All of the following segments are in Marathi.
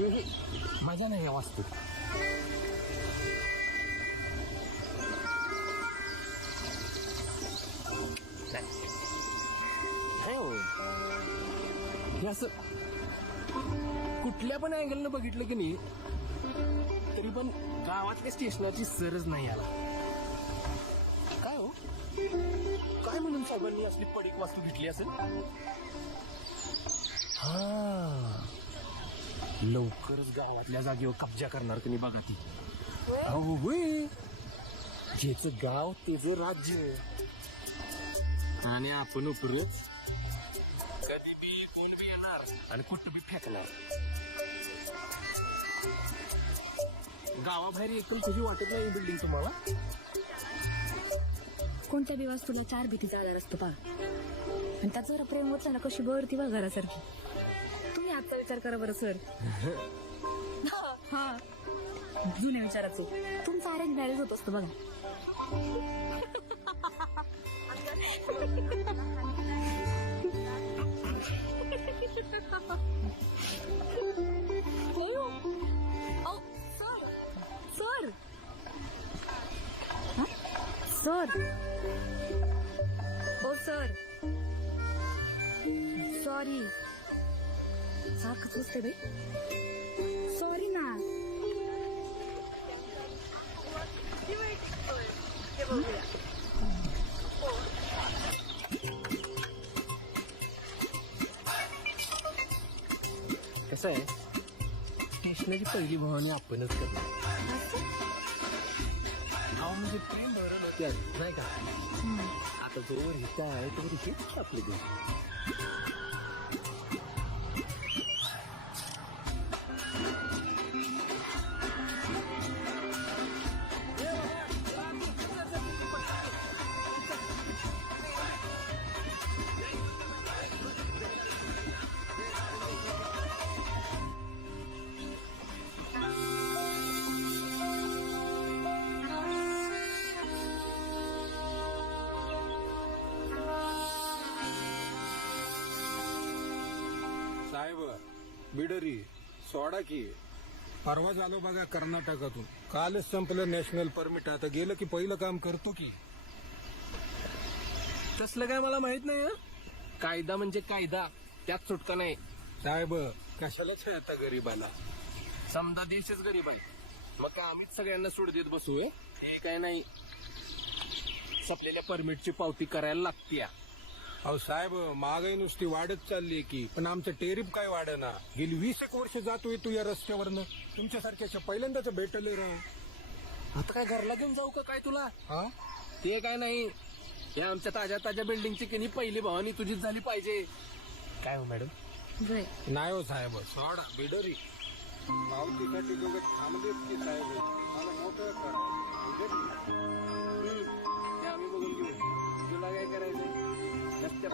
मजा नाही या वास्तू. हे असं कुठल्या पण अँगलनं बघितलं की नाही तरी पण गावातल्या स्टेशनाची सरच नाही आला. काय हो, काय म्हणून साहेबांनी असली पडीक वास्तू घेतली असेल? हा, लवकरच गावातल्या जागेवर कब्जा करणार की नाही बघा ती. अहो ज्याचं गाव त्याचं राज्य, आणि आपण उपरच कधी बी कोण बी येणार आणि कुठं बी फेकणार. गावाबाहेर एकल तुझी वाटत नाही बिल्डिंग तुम्हाला? कोणत्या बी वास्तूला 4 भीतीचा आधार असतो पा, आणि त्याचं जरा प्रेम होतं ना कशी बरती बा घरासारखी. तुम्ही आजचा विचार करा बरं सर. हा, जुन्या विचाराचे तुमचा अरेंज मॅरेज होत असतो बघा. सर सर ओ सर सॉरी, सारखंच असते बाई. सॉरी ना. कसं आहे, स्टेशनाची पहिली भवानी आपणच करणार. अहो म्हणजे प्रेम भरलं त्यात नाही का. आता जोवर हिता आहे तोवर हेच आपले घर. साहेब बिडरी सोडा की. परवा झालो बघा कर्नाटकातून, कालच संपलं नॅशनल परमिट. आता गेलं की पहिलं काम करतो की. तसलं काय मला माहित नाही हं. कायदा म्हणजे कायदा, त्यात सुटका नाही. साहेब कशालाच आहे आता गरीबाला. समजा देशच गरीब आहे, मग काय आम्हीच सगळ्यांना सूट देत बसू? हे काय नाही, संपलेल्या परमिटची पावती करायला लागते. अहो साहेब, महागाई नुसती वाढत चालली की, पण आमचं टेरिफ काय वाढना. गेली 20 वर्ष जातोय तू या रस्त्यावरनं. तुमच्यासारख्याच्या पहिल्यांदाच भेटले राव. आता काय घरला घेऊन जाऊ का काय तुला? हा, ते काय नाही, या आमच्या ताज्या ताज्या बिल्डिंगची की नाही पहिली भवानी तुझीच झाली पाहिजे. काय हो मॅडम? जय नाही हो साहेब, सोडा बिडरी. पावतीसाठी दोघं थांबलेत की साहेब, मला मोठं करा. ते आम्ही बघून घेऊ. तुला काय करायचंय? रस्त्या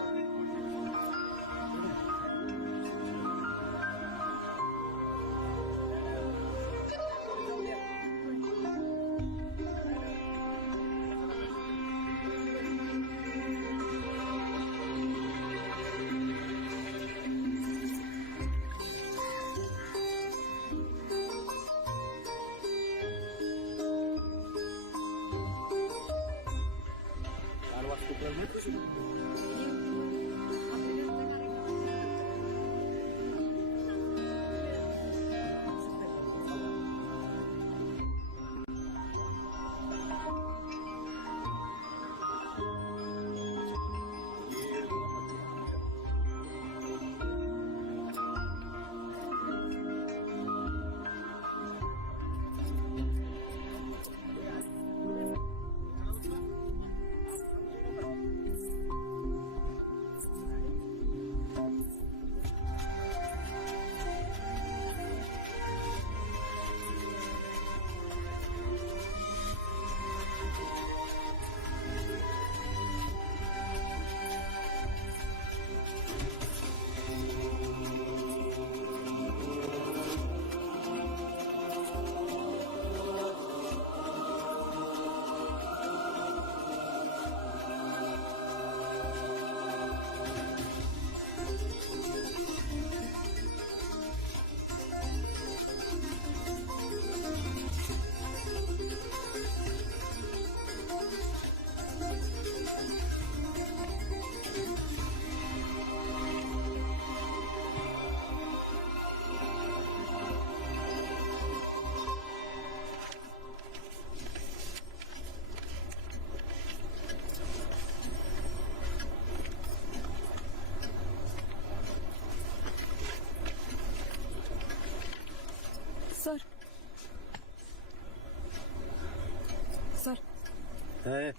हे,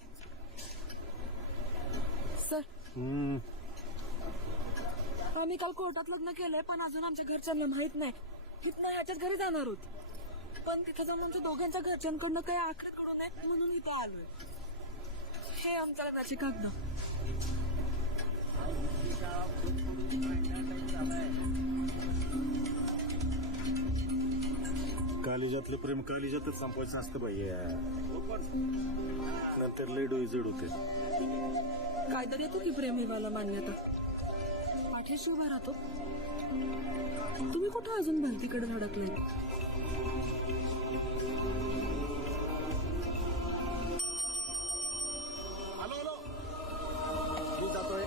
सर हम्म, आम्ही काल कोर्टात लग्न केलंय पण अजून आमच्या घरच्यांना माहित नाही. तिथनं ह्याच्याच घरी जाणार आहोत पण तिथं जाऊन आमच्या दोघांच्या घरच्यांकडनं काही आखरी करू नये म्हणून इथं आलोय. हे आमच्या लग्नाची कागद. कालिजातलं प्रेम कालिजातच संपवायचं असतं बाई. नंतर लय डोई जड होते. कायतरी येतो की प्रेम मला मान्यता. पाठीशी उभा राहतो. तुम्ही कुठं अजून भलतीकडे धडकलाय? हॅलो मी जातोय.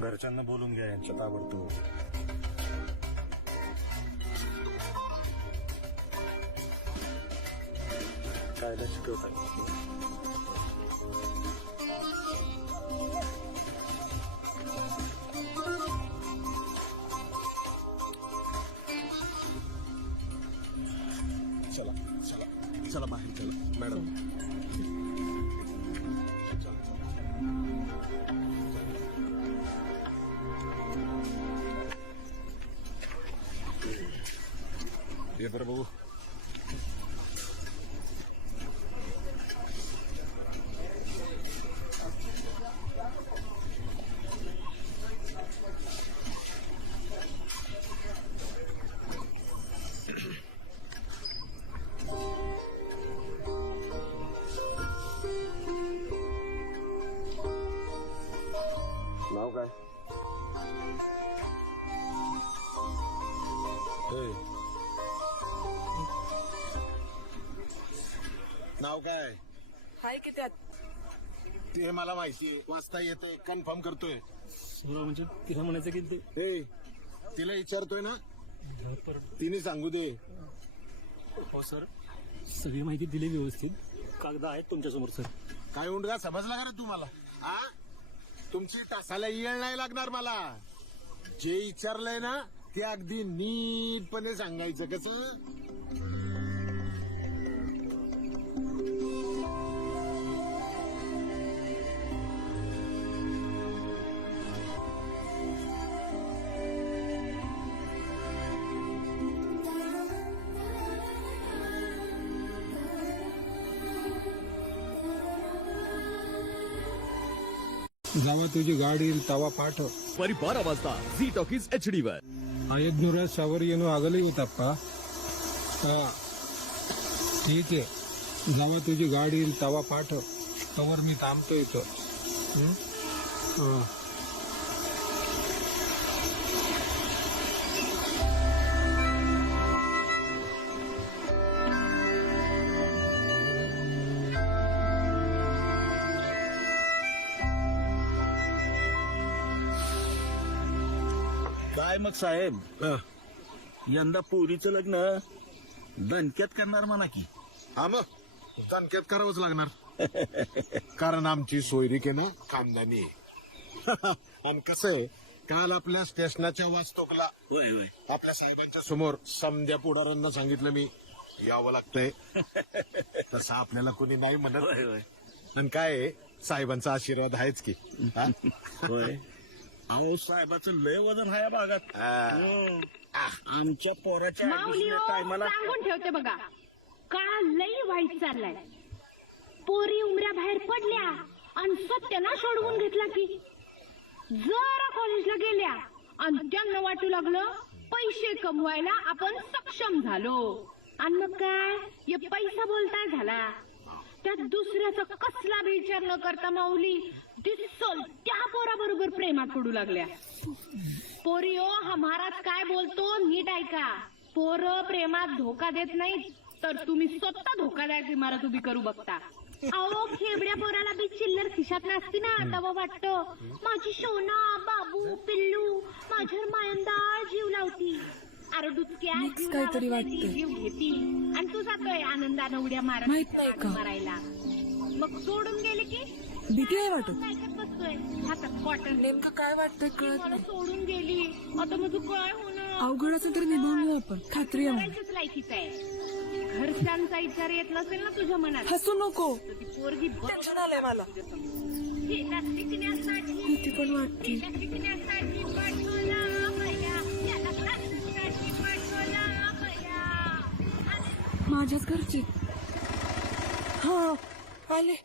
घरच्यांना बोलून घ्या यांच्या ताबडतोब. कायदा शिकवतात. चला चला चला बाहेर चला मॅडम. ये बरं बघू. नाव काय? नाव काय? हाय की त्यात ते मला माहिती वाचता येते. कन्फर्म करतोय. म्हणजे तिला म्हणायचं की ते तिला विचारतोय ना. तिने सांगू दे. हो सर सगळी माहिती दिली व्यवस्थित. कागद आहेत तुमच्यासमोर सर. काय उंडगा समजला का रे तुम्हाला? आ तुमची तासाला येळ नाही लागणार मला. जे विचारलंय ना ते अगदी नीटपणे सांगायचं. कसं? जेव्हा तुझी गाडी येईल तेव्हा पाठव. दुपारी 12 वाजता झी टॉकीज HD वर. आयज्ञुराज शावर येणं ಆಗಲೇ होताप्पा. ठीक आहे. जेव्हा तुझी गाडी येईल तेव्हा पाठव. तवर मी थांबतो इथं. काय मग साहेब यंदा पोरीचं लग्न दणक्यात करणार म्हणा की. हा मग दणक्यात करावंच लागणार. कारण आमची सोयरीक आहे ना खानदानी आहे. आणि कसं आहे काल आपल्या स्टेशनाच्या वाचतोकला होय होय आपल्या साहेबांच्या समोर समध्या पुढाऱ्यांना सांगितलं मी यावं लागतंय. तसं आपल्याला कोणी नाही म्हणत. होय होय आणि काय आहे, साहेबांचा आशीर्वाद आहेच की. हा? होय. अहो साहेबाचं लय वजन आहे भागात. आमच्या पोराच्या माऊलीओ, टायमाला सांगून ठेवते बघा काळ लई वाईट चाललाय. पोरी उमऱ्या बाहेर पडल्या आणि सत्याना सोडवून घेतला की जरा कॉलेजला गेल्या आणि त्यांना वाटू लागलं पैसे कमवायला आपण सक्षम झालो. आणि मग काय हे पैसा बोलताय झाला. त्यात दुसऱ्याचा कसला विचार न करता माऊली दिसल त्या पोराबरोबर प्रेमात पडू लागल्या. पोरियो हा महाराज काय बोलतो नीट ऐका. पोरं प्रेमात धोका देत नाहीत तर तुम्ही स्वतः धोकादायक इमारत उभी करू बघता. अहो खेबड्या पोराला बी चिल्लर खिशात नसती ना तेव्हा वाटतं माझी सोना बाबू पिल्लू माझ्यावर मायंदाळ जीव लावती. अरे डुचक्या Next काहीतरी वाटतंय. जीव घेती आणि तू जातोय आनंदानं उड्या माहित नाही का? मारायला. मग सोडून गेले की भीती आहे वाटत. काय करत बसतोय हातात कॉटन. नेमकं काय वाटतंय कळत मला नाही. सोडून गेली आता माझं काय होणार. अवघड असेल तर निभावून घेऊ आपण, खात्री आहे मला. करायचंच लायकीच आहे. घरच्यांचा विचार येत नसेल ना तुझ्या मनात हसू नको, तर ती पोरगी टेन्शन आलंय मला. हिला शिकण्यासाठी भीती पण वाटते. हिला शिकण्यासाठी पाठवला बया. याला शिकण्यासाठी पाठवला बया. माझ्याच घरचे. हा आले.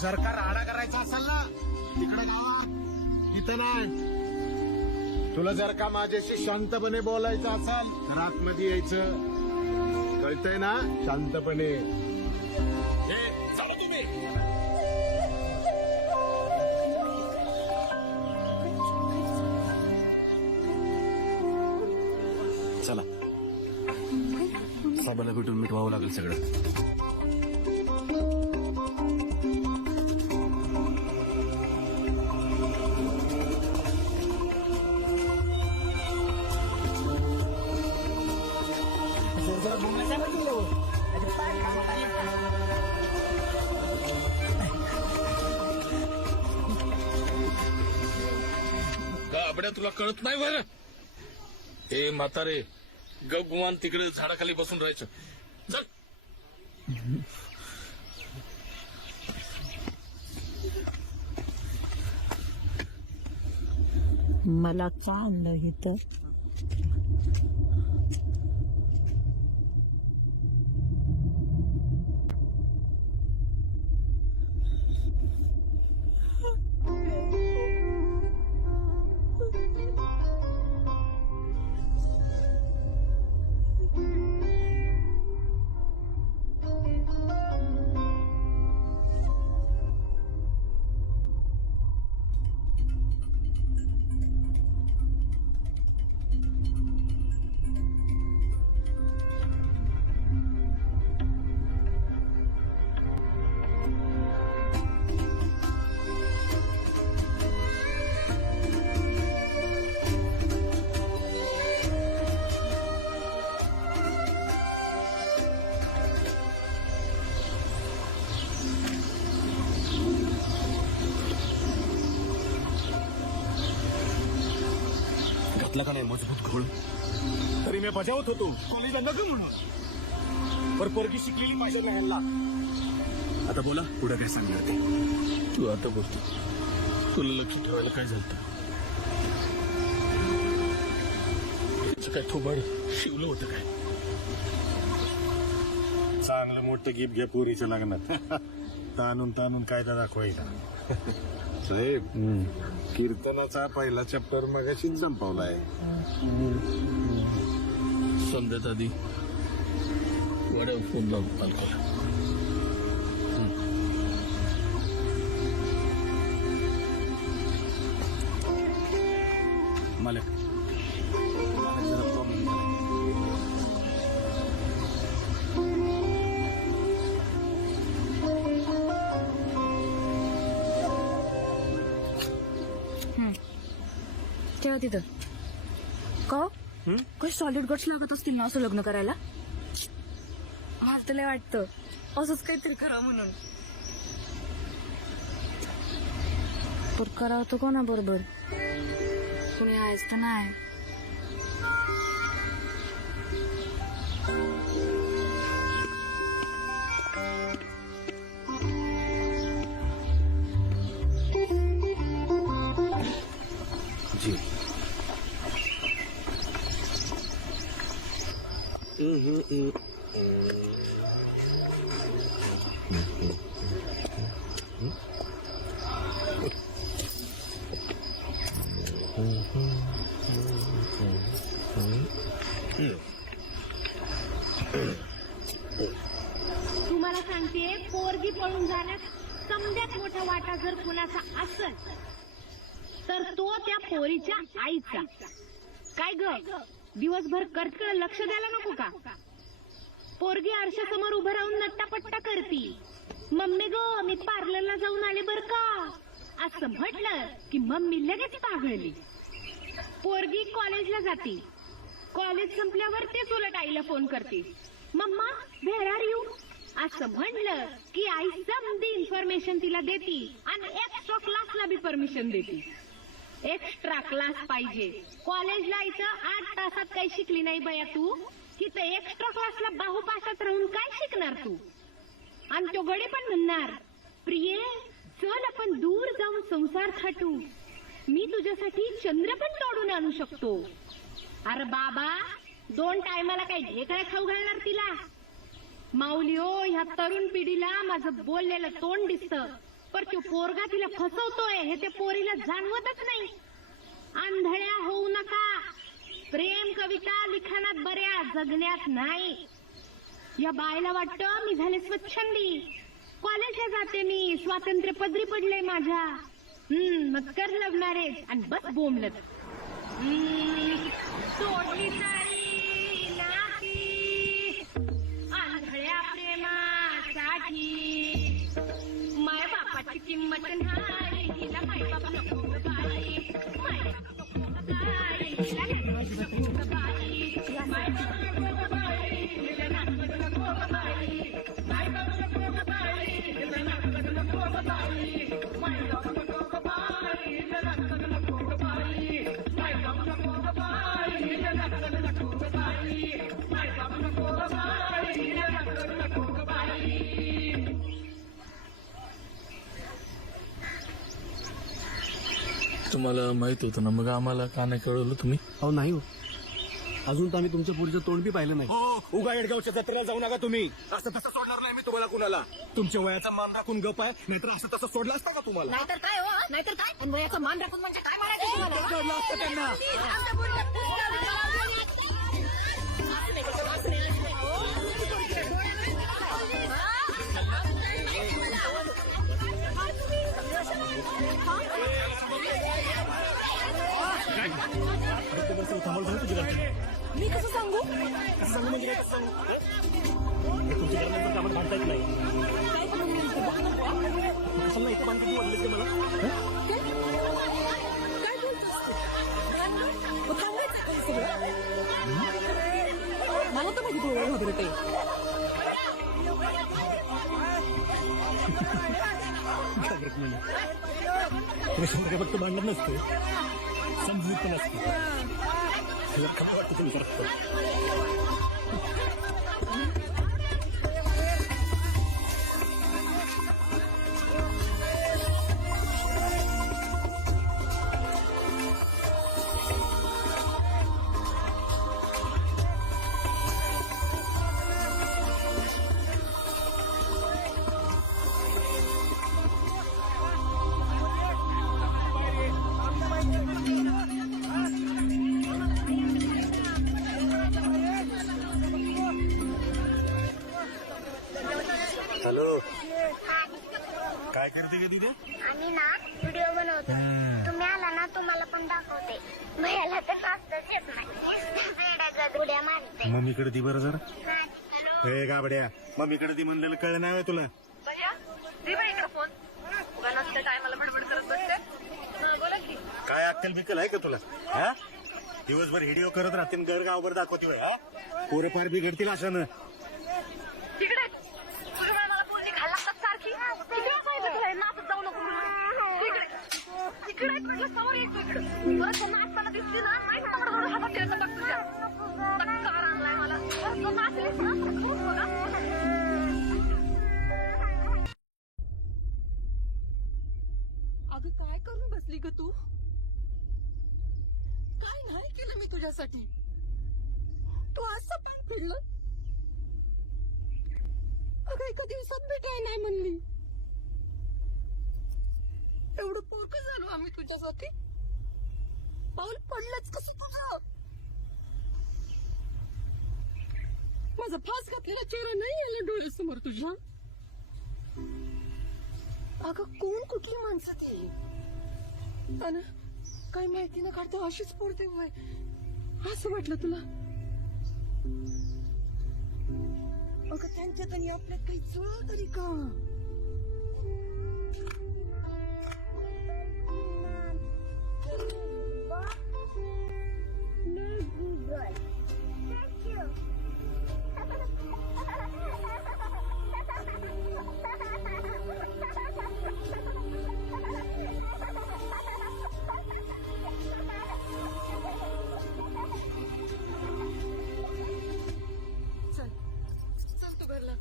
जर का राडा करायचा असेल ना तिकडे गावात, इथं नाही. तुला जर का माझ्याशी शांतपणे बोलायचं असेल तर आतमध्ये यायचं, कळतंय ना? शांतपणे. चला, साहेबांना भेटून मिटवावं लागेल सगळं. गाबड्या तुला कळत नाही बरं. हे म्हातारे गपगुमान तिकडे झाडाखाली बसून राहायचं. चल. मला का आणलं इथं? घातला का नाही मजबूत घोळ? तरी मी बजावत होतो कॉलेजला नको म्हणून, पर पोरगी शिकलेली पाहिजे नाही ह्यांना. आता बोला पुढे काय सांगणार ते. तू आता बोलतो, तुला लक्ष ठेवायला काय झालं? काय थोबाड शिवलं होतं काय? चांगलं मोठं गिफ्ट घ्या पोरीच्या लग्नात. ताणून ताणून कायदा दाखवायचा. साहेब, कीर्तनाचा पहिला चॅप्टर मगाशीच संपवलाय. संध्यात आधी वाड्यावर फोन लावून अल्कोहोल. मालक ठेवा तिथं. का काही सॉलिड गट्स लागत असतील ना असं लग्न करायला? मला तर लय वाटतं असंच काहीतरी करावं म्हणून. तर करावं तर कोणा बरोबर? कुणी आहेच तर नाही. जी तुम्हाला सांगते, पोरगी पळून जाण्यात समद्यात मोठा वाटा जर कुणाचा असेल तर तो त्या पोरीच्या आईचा. काय ग, दिवसभर करकळ लक्ष द्यायला नको का? पोरगी आरशासमोर उभं राहून नट्टापट्टा करती, मम्मी ग मी पार्लरला जाऊन आले बर का असं म्हटलं की मम्मी लगेच पागळली. पोरगी कॉलेजला जाते, कॉलेज संपल्यावर तेच उलट आईला फोन करते, मम्मा व्हेअर आर यू असं म्हणलं की आई समधी इन्फॉर्मेशन तिला देती आणि एक्स्ट्रा क्लासला बी परमिशन देती. एक्स्ट्रा क्लास पाहिजे. कॉलेजला इथं 8 तासात काही शिकली नाही बया तू, की ते एक्स्ट्रा क्लासला बाहुपासात राहून काय शिकणार तू? आणि तो गडी पण म्हणणार, प्रिये चल आपण दूर जाऊन संसार थाटू, मी तुझ्यासाठी चंद्र पण तोडून आणू शकतो. अरे बाबा 2 टायमाला काही ढेकळा खाऊ घालणार तिला? माऊली ओ, ह्या तरुण पिढीला माझं बोललेलं तोंड दिसतं, पर तो पोरगा तिला फसवतोय हे ते पोरीला जाणवतच नाही. आंधळ्या होऊ नका. प्रेम कविता लिखाणात बऱ्या, जगण्यात नाही. या बायला वाटतं मी झाले स्वच्छंदी, कॉलेजला जाते मी, स्वातंत्र्य पदरी पडले माझ्या. मग कर लव्ह मॅरेज आणि बस बोंबलत. सोडली सारी नाती आंधळ्या प्रेमासाठी, माय बापाची किंमत नाही, हिला माय बाप नको ग बाई, माय बाप नको ग बाई, हिला नको ग बाई, माय बाप नको ग बाई, हिला नको ग बाई, माय बाप नको ग बाई, हिला नको ग बाई, माय बाप नको ग बाई, हिला नको ग बाई, माय बाप नको ग बाई, हिला नको ग बाई, माय बाप नको ग बाई, हिला नको ग बाई. तुम्हाला माहित होतं ना, मग आम्हाला का नाही कळवलं तुम्ही? अहो नाही हो, अजून तर आम्ही तुमच्या पुढचं तोंड बी पाहिलं नाही. हो, उगा येडगावच्या जत्रेला जाऊ नका तुम्ही. असं तसं सोडणार नाही मी तुम्हाला कुणाला. तुमच्या वयाचा मान राखून गप आहे, नाहीतर असं तसं सोडलं असतं का तुम्हाला? नाहीतर काय हो, नाहीतर काय? आणि वयाचा मान राखून म्हणजे काय म्हणायचं तुम्हाला? सोडलं असतं त्यांना. मी कसं सांगू? म्हणजे तुमच्या घरात कामात भांडता येत नाही. काय करू? कसं नाही, इथं बांधून वाढलं ते मला. काय बोलतोस तू? मग थांबायचं का हे सगळं? मला तर माहिती तू वगैरे ते. तुम्ही समजा फक्त भांडण नसते, समजूत पण असते. तुला खरं वाटतं तुम्ही करत. हॅलो, काय करते का तिथे? आम्ही ना व्हिडिओ बनवतो. तुम्ही आला ना तुम्हाला पण दाखवते. भैयाला तर नाचताच येत नाही, उड्या मारते. मम्मीकडे ती बरं जरा. हे गाबड्या, मम्मीकडे ती म्हणलेलं कळलं नाही तुला? फोन काय मला बडबड करत बसते. बोला की. काय अक्कल बिकल आहे का तुला हा? दिवसभर व्हिडिओ करत राहते घर गावभर दाखवते होय, हा पोरं फार बिघडतील अशानं. तिकडे तुझ्या मला पोरगी खायला लागतात सारखी तिकडे पाहिजे तुला नाचत जाऊ नको तिकडे तिकडे तुझ्या समोर येतो इकडे परत तो नाचताना दिसली ना माहिती पकडून हातात द्यायचा बघ तुझ्या टक्कर आणलाय मला परत तो नाचलीस ना खूप बघा. अगं काय करून बसली ग तू? काय नाही केलं मी तुझ्यासाठी. तू असं पण फिरलं. अगं एका दिवसात भेटाय नाही म्हणली. एवढं पोरकं झालो आम्ही तुझ्यासाठी. पाऊल पडलंच कसं तुझं? माझा फास घातलेला चेहरा नाही आला डोळ्यासमोर तुझ्या. अगं कोण कुठली माणसं ती अन काही माहिती न काढतो अशीच पडते वय असं वाटलं तुला. अगं त्यांच्यात आणि आपल्यात काही जुळलं तरी का? चल चल तू घरला.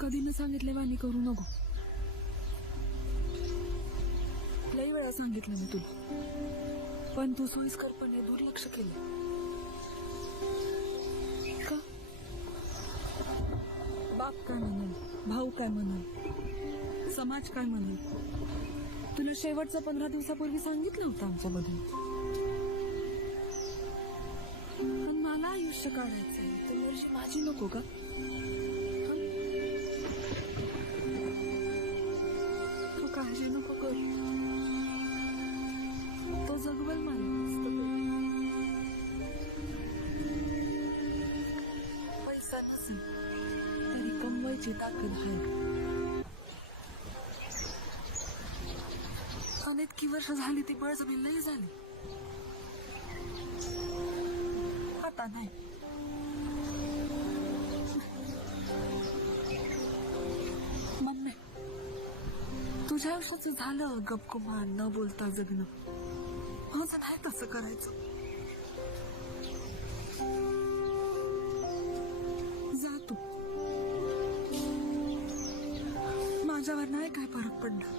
कधी न सांगितले वाणी करू नको. लई वेळा सांगितलं मी तुला पण तू सोयीस्करपणे दुर्लक्ष केलं का? बाप काय म्हणेल, भाऊ काय म्हणेल, समाज काय म्हणेल. तुला शेवटचं 15 दिवसापूर्वी सांगितलं होतं आमच्याबद्दल. पण मला आयुष्य काढायचंय तर वर्षी माझी नको का? तू काळजी नको कर. तो जगवेल मला मस्त. पैसा नसेल तरी कमवायची ताकद आहे. इतकी वर्ष झाली ती बळजबरी लई झाली. आता नाही. मम्मी तुझ्या आयुष्याचं झालं गपकुमार न बोलता जगणं. माझं नाही तसं करायचं. जा तू. माझ्यावर नाही काय फरक पडला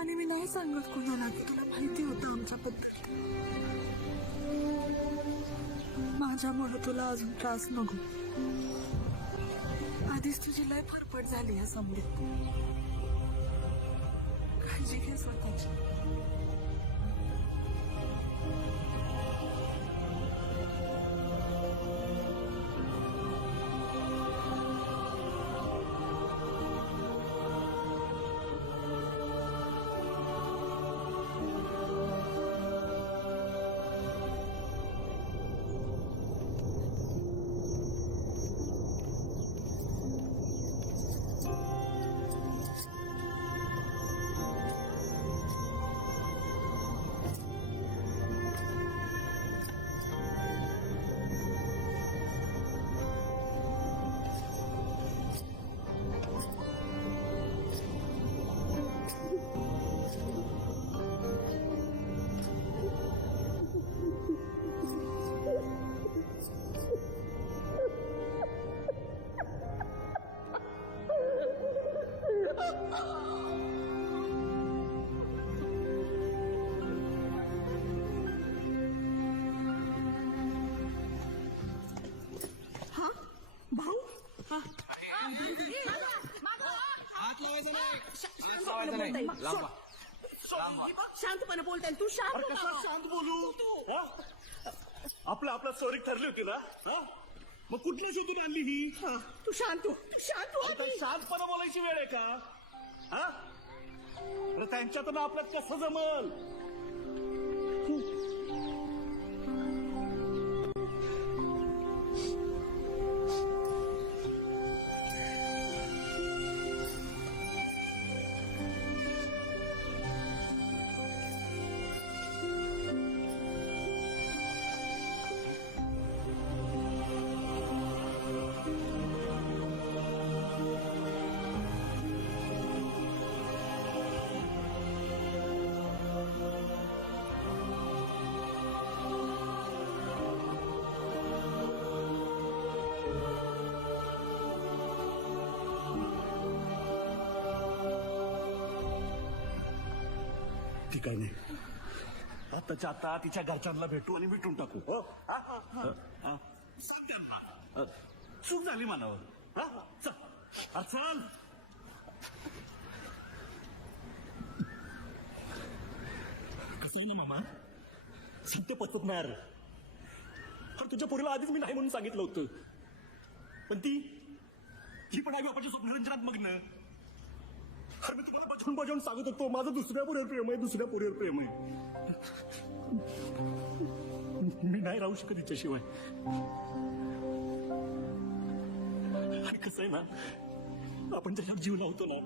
आणि मी नाही सांगत कोणाला की तुला माहिती होतं आमच्याबद्दल. माझ्यामुळे तुला अजून त्रास नको. आधीच तुझी लय फरफट झाली या समृद्ध. काळजी घे स्वतःची. शांतपणे बोलताय तू. शांत बोलू. आपला चोरी ठरली होती ना. मग कुठल्या शोधून आणली ही? तू शांत हो. तू शांत हो. आता शांतपणे बोलायची वेळ आहे का? त्यांच्यातून आपल्यात कसं जमल? ठीक आहे नाही आताच्या आता तिच्या घरच्यांना भेटू आणि मिटून टाकू हो सांग त्यांना. चूक झाली मनावर चल चल कसं आहे ना मामा सत्य पचत नाही अरे तुझ्या पोरीला आधीच मी नाही म्हणून सांगितलं होतं पण ही पण आई बापाच्या स्वप्नरंजनात मग्न अरे मी तुम्हाला बजावून सांगत होतो माझं दुसऱ्या पोरीवर प्रेम आहे दुसऱ्या पोरीवर प्रेम आहे मी नाही राहू शकत तिच्याशिवाय आणि कसं आहे ना आपण त्याच्यावर जीव लावतो ना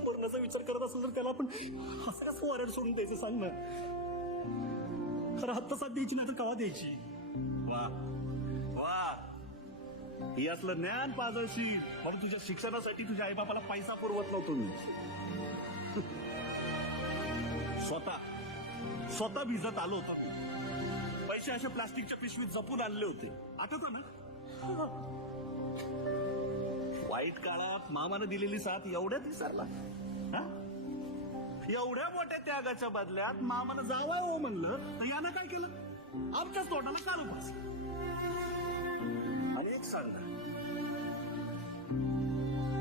मरण्याचा विचार करत असेल तर त्याला आपण असं कसं वाऱ्यात सोडून द्यायचं सांग ना अरे हत्ता साथ द्यायची नाही तर कवा द्यायची वा वा हे असलं ज्ञान पाजळशी म्हणून तुझ्या शिक्षणासाठी तुझ्या आईबापाला पैसा पुरवत नव्हतो मी स्वतः भिजत आलो होतो मी पैसे अशा प्लास्टिकच्या पिशवीत जपून आणले होते आठवतं ना वाईट काळात मामानं दिलेली साथ एवढ्यात विसरला एवढ्या मोठ्या त्यागाच्या बदल्यात मामानं जावा हो म्हणलं तर यानं काय केलं आमच्याच तोंडाला काल उपास आणि एक सांग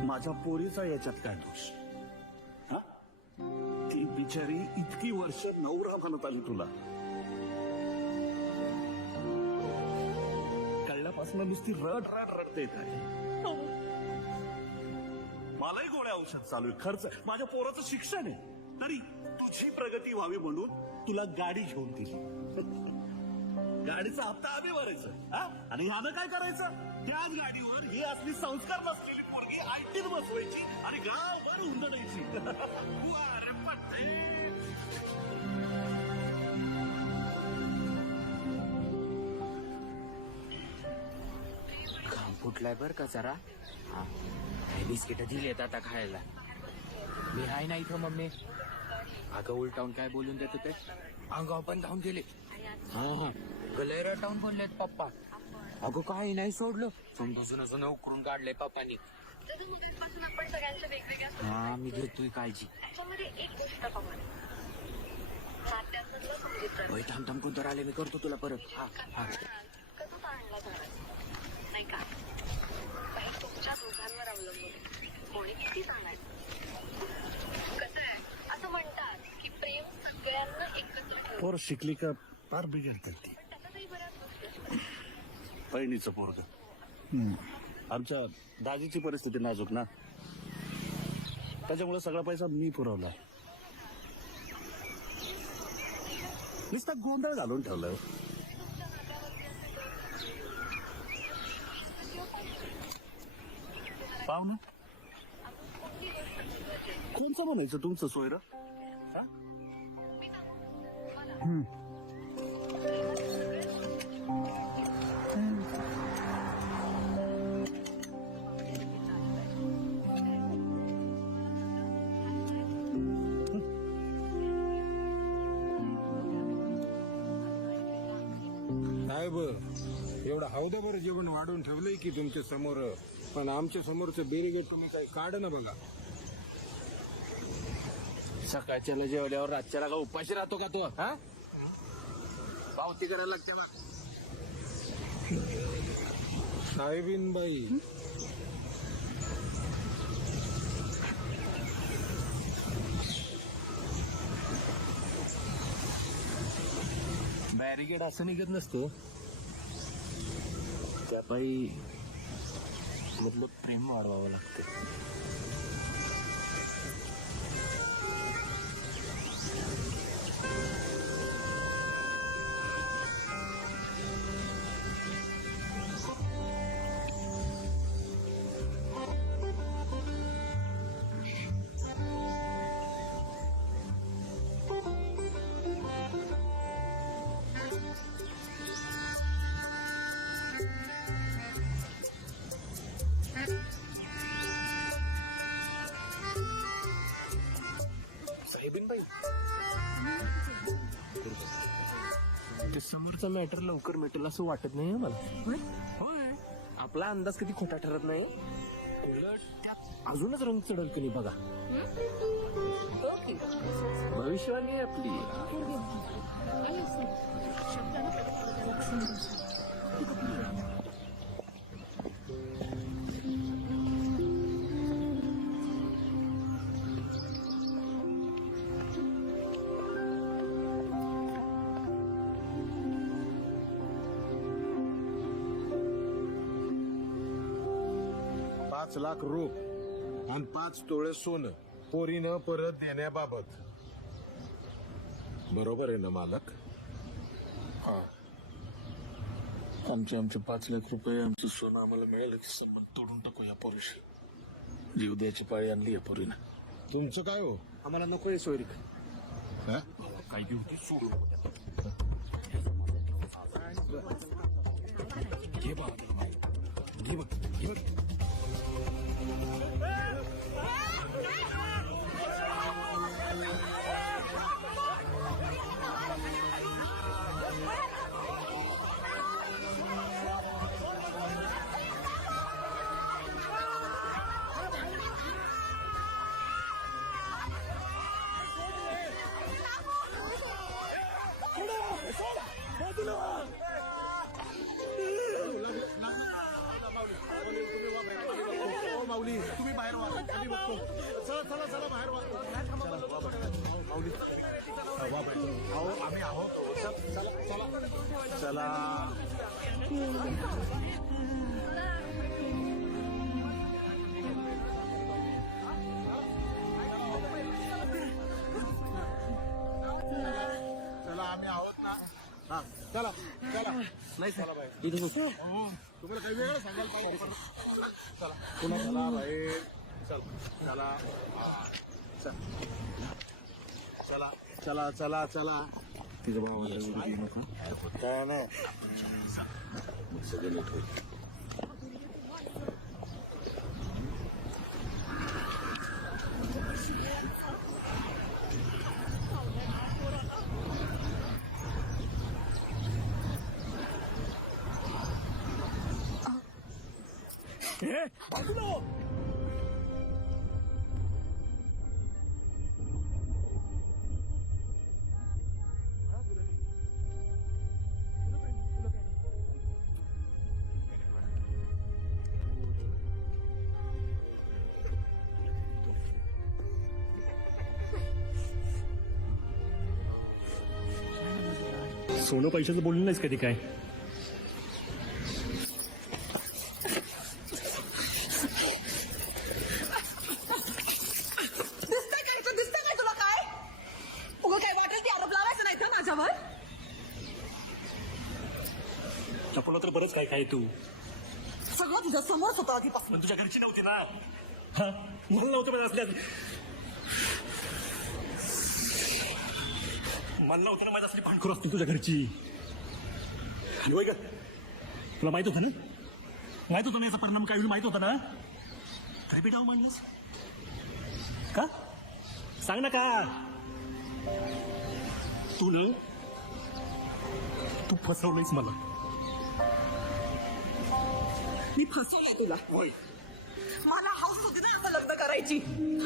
माझ्या पोरीचा याच्यात काय दोष ती बिचारी इतकी वर्ष नवरा म्हणत आली तुला कळल्यापासून नुसती रडते मलाही गोळ्या औषध चालू आहे खर्च माझ्या पोराचं शिक्षण आहे तरी तुझी प्रगती व्हावी म्हणून तुला गाडी घेऊन दिली गाडीचा हप्ता आम्ही भरायचं आणि ह्यानं काय करायचं त्याच गाडीवर ही असली संस्कार नसलेली पोरगी आयटीत बसवायची आणि गावभर हुंदडायची घाम फुटलाय बर का जरा बिस्किट दिलेत आता खायला मी आहे ना इथं मम्मी अगं उलटावून काय बोलून देत होते अंगावर पण धावून गेले गलय रटावून बोललेत पप्पा अगं काही नाही सोडलं समजून उकरून काढलंय पप्पानी आपण सगळ्यांच्या वेगवेगळ्या हा मी घेतोय काळजी त्याच्यामध्ये एक गोष्ट कॉमन नात्यांमधलं समजूत थांब कोणतं आले मी करतो तुला परत हा कसं ताणला जाणार नाही का काही तुमच्या दोघांवर अवलंबून कोणी किती सांगायचं कसं आहे असं म्हणतात की प्रेम सगळ्यांना एकत्र ठेवतं पोर शिकली का फार बिघडतात ती पण त्याच्यातही बऱ्याच गोष्टी बहिणीचं पोरग आमच्या दाजीची परिस्थिती नाजूक ना त्याच्यामुळे सगळा पैसा मी पुरवला नुसता गोंधळ घालून ठेवलाय पाहुणे कोणचं म्हणायचं तुमचं सोयरं साहेब एवढं हौदाभर जेवण वाढून ठेवलंय की तुमच्या समोर पण आमच्या समोरचं बेरीगेट तुम्ही काही काढ ना बघा सकाळच्याला जेवल्यावर रातच्याला का उपाशी राहतो का तो हा पावती करायला लागते बा साहेबीनबाई बॅरिकेड असं निघत नसतो त्यापायी मधलं प्रेम वाढवावं लागतं साहेबीनबाई ते समोरचा मॅटर लवकर मिटेल असं वाटत नाही मला होय आपला अंदाज कधी खोटा ठरत नाही उलट त्यात अजूनच रंग चढल की नाही बघा की भविष्यवाणी आहे आपली. $5 लाख रोख आणि 5 तोळे सोनं पोरीनं परत देण्याबाबत. बरोबर आहे ना मालक? आमचे 5 लाख रुपये आमचं सोनं आम्हाला मिळालं की सन्मान तोडून टाकू या पोरीशी. जीव द्यायची पाळी आणली या पोरीनं. तुमचं काय हो? आम्हाला नकोय सोयरीक. हा? काय घेऊ ती सोडून घे बा घे बघ घे बघ. हो माऊली, तुम्ही बाहेर व्हा. आम्ही बघतो. चला चला चला बाहेर व्हा. माऊली अहो आम्ही आहोत. चला चला चला. चला आम्ही आहोत ना. हा चला चला. नाही चला बाहेर. हो, तुम्हाला काही वेगळं सांगायला पाहिजे. चला पुन्हा चला बाहेर. चला हा. चला चला चला चला. तिचं भावा काय नाही. सगळं नीट होईल. सोनं पैशाचं बोललं नाहीस कधी काय? दिसतंय काय तुला काय? उगं काय वाटेल ती आरोप लावायचं नाही का माझ्यावर? आपण तर बरंच काय काय तू सगळं तुझ्या समोरच होतं आधीपासून. पण तुझ्या घरची नव्हती ना. हा म्हणून नव्हतं पण असल्यास मला नव्हतं ना माझ्या असली पाणखोर असते तुझ्या घरची. आणि होय ग तुला माहित होतं ना? माहित होतं ना याचा परिणाम काय होईल? माहित होता ना? काय बेटाव मांडलंस का? सांग ना का? तू ना तू फसवलंयस मला. मी फसवलंय तुला. होय मला हौस होती ना असं लग्न करायची.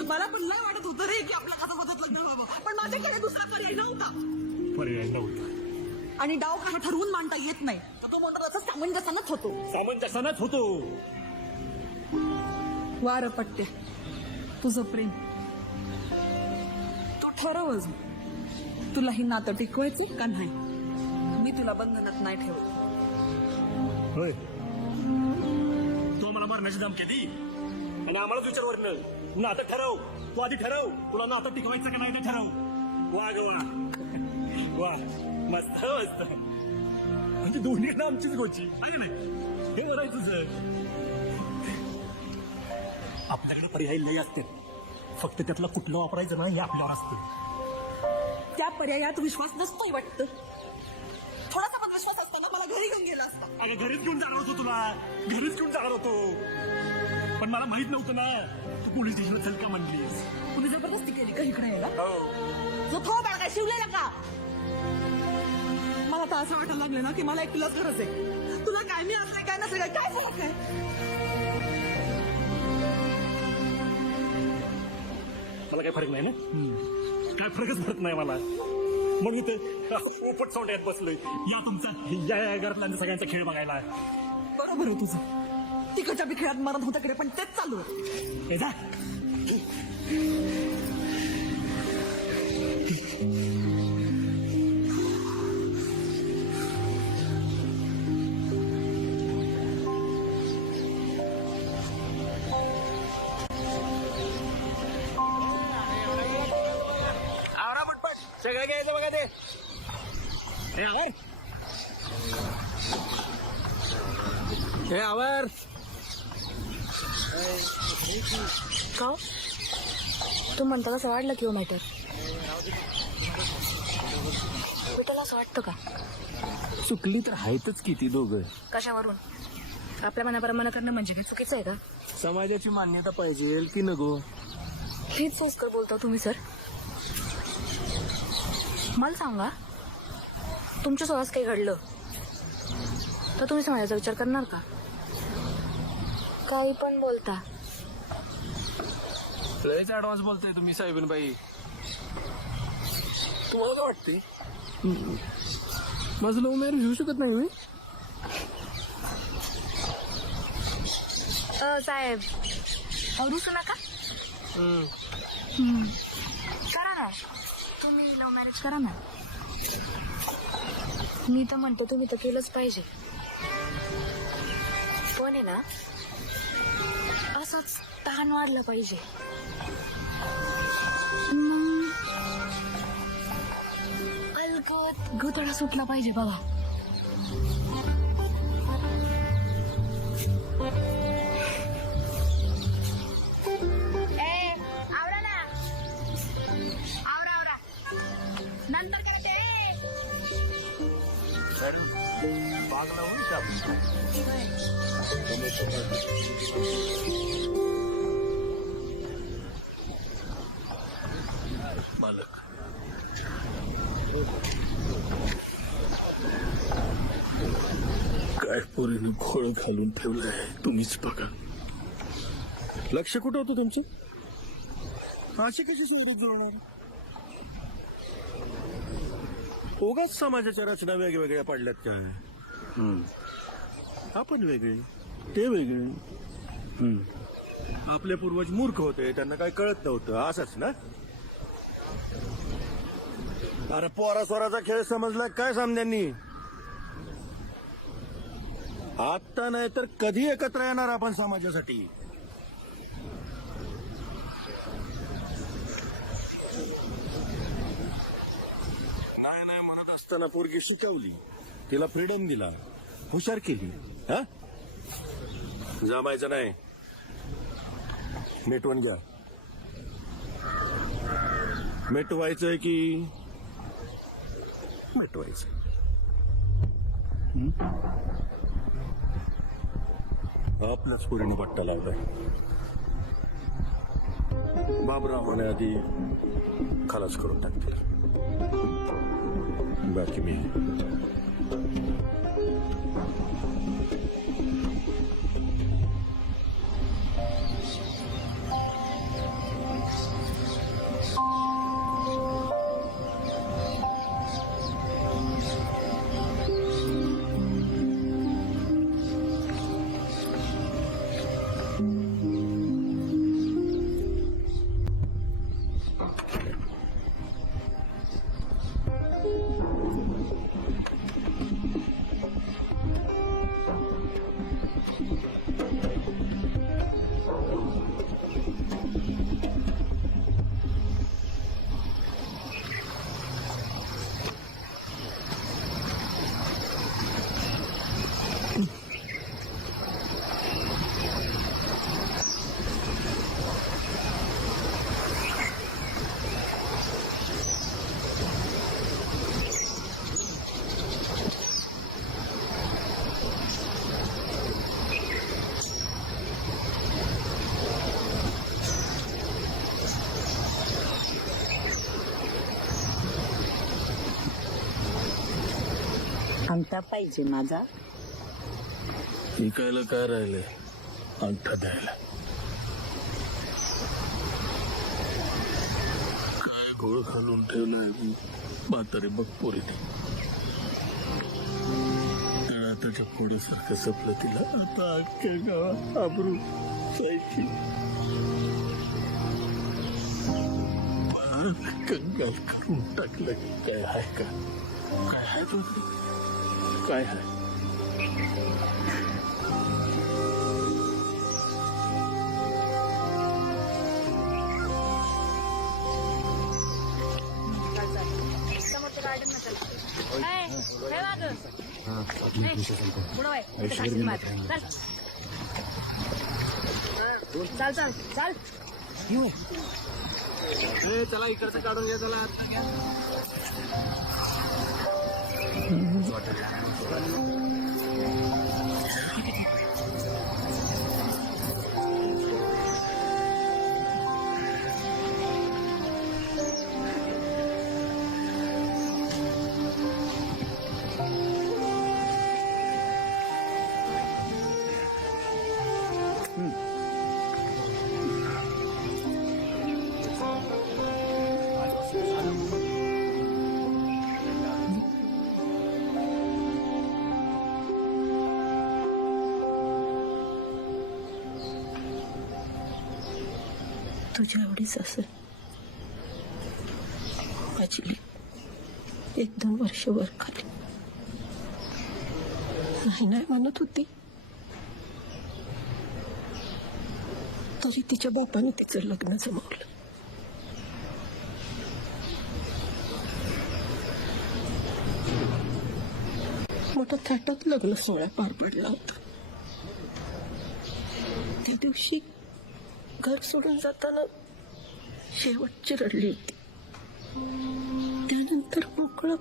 मला पण लय वाटत होतं रे की आपल्या कथामध्ये लग्न व्हावं, पण माझ्याकडे दुसरा पर्याय नव्हता. पर्याय नव्हता. आणि डाव काय ठरवून मांडता येत नाही. तर तो म्हणतो असं सामंजस्यानंच होतो. सामंजस्यानंच होतो. वार पट्टे तुझं प्रेम तू ठरवच. तुला ही नातं टिकवायचं का नाही? मी तुला बंधनात नाही ठेवत. होय तू आम्हाला मारण्याची धमकी दी आणि आम्हालाच विचारवर ना आता ठरव. तू आधी ठरव तुला ना आता टिकवायचं का नाही ते ठरव. वा ग वा वा मस्त मस्त. म्हणजे दोन्ही आमचीच गोची आहे नाही. हे बरं आहे तुझं. आपल्याकडे पर्याय लय असते फक्त त्यातला कुठलं वापरायचं ना हे आपल्यावर असतं. त्या पर्यायात विश्वास नसतोय वाटतं. थोडासा पण विश्वास असताना मला घरी घेऊन गेला असता. अगं घरीच घेऊन जाणार होतो तुला. घरीच घेऊन जाणार होतो पण मला माहित नव्हतं ना तू पोलीस स्टेशनला चल का म्हणलीस. कुणी जबरदस्ती केली का इकडे यायला? हो जो थोडा बाळगा शिवलेला का? मला तर असं वाटायला लागलं ना की मला एक तुलाच गरज आहे. तुला काय मी असले काय नसले काय फरक आहे? मला काही फरक नाही ना. काय फरकच पडत नाही मला. म्हणून ते पोपट सोंड्यात बसलोय. या तुमचा या घरातल्या सगळ्यांचा खेळ बघायला. बरोबर आहे तुझं. तिकडच्या बी खेळात मरत होता कडे पण तेच चालू आहे. हे जा. आवरा पटपट सगळं घ्यायचं बघा ते. हे आवर. हे आवर. का हो? तू म्हणता कसं वाढलं किंवा मॅटर विठाला असं वाटतं का? चुकली तर आहेतच किती दोघं. कशावरून? आपल्या मनाप्रमाणे करणं म्हणजे काय चुकीचं आहे का? समाजाची मान्यता पाहिजे की नको. हेच सोयीस्कर बोलता तुम्ही सर. मला सांगा, तुमच्या स्वतःच काही घडलं तर तुम्ही समाजाचा विचार करणार का? काही पण बोलता. लयच ऍडव्हान्स बोलतोय तुम्ही साहेबीनबाई. तुम्हाला काय वाटते माझं लव्ह मॅरेज होऊ शकत नाही? साहेब रुसू नका. करा ना तुम्ही लव्ह मॅरेज करा ना. मी तर म्हणतो तुम्ही तर केलंच पाहिजे. पण आहे ना असाच ताण वाढलं पाहिजे. अलगद गोतडा सुटला पाहिजे बघा. आवरा ना. आवरा नंतर करायचे. मालक काय पोरीने घोळ घालून ठेवलंय तुम्हीच बघा. लक्ष कुठं होतं तुमचं? अशी कशी सोडत जुळणार? उगाच समाजाच्या रचना वेगवेगळ्या पडल्यात काय? आपण वेगळे, ते वेगळे. आपले पूर्वज मूर्ख होते, त्यांना काय कळत नव्हतं, असंच ना? अरे पोरा स्वराचा खेळ समजला काय सामन्यांनी? आता नाही तर कधी एकत्र येणार आपण समाजासाठी? नाही म्हणत असताना पोरगी शिकवली, तिला फ्रीडम दिला, हुशार केली. हा जमायचं नाही. मिटवून घ्या. मिटवायचंय की मिटवायचं? आपल्याच पोरीने पट्टा लावलाय. बाबराव म्हणे आधी खलास करून टाकतील, बाकी मी. अंगठा पाहिजे माझा. विकायला काय राहिलंय? अंगठा द्यायला. काय घोळ घालून ठेवलाय म्हातारे बघ पोरीने. तळाताच्या फोड्यासारखं सपलं तिला. आता अख्ख्या गावात आबरू जायची. कंगाल करून टाकलं. काय आहे का? काय आहे तुझं? काय आहे? समोरच्या गार्डन मध्ये चल चल चल. चला इकडचं काढून घे. चला तुझ्या आवडीच असेल माझी लेक 1-2 वर्ष वर खाली नाही म्हणत होती, तरी तिच्या बापाने तिचं लग्न जमवलं. मोठ्या थाटात लग्न सोहळा पार पडला होता. त्या दिवशी घर सोडून जाताना शेवटची रडली होती. त्यानंतर मोकळं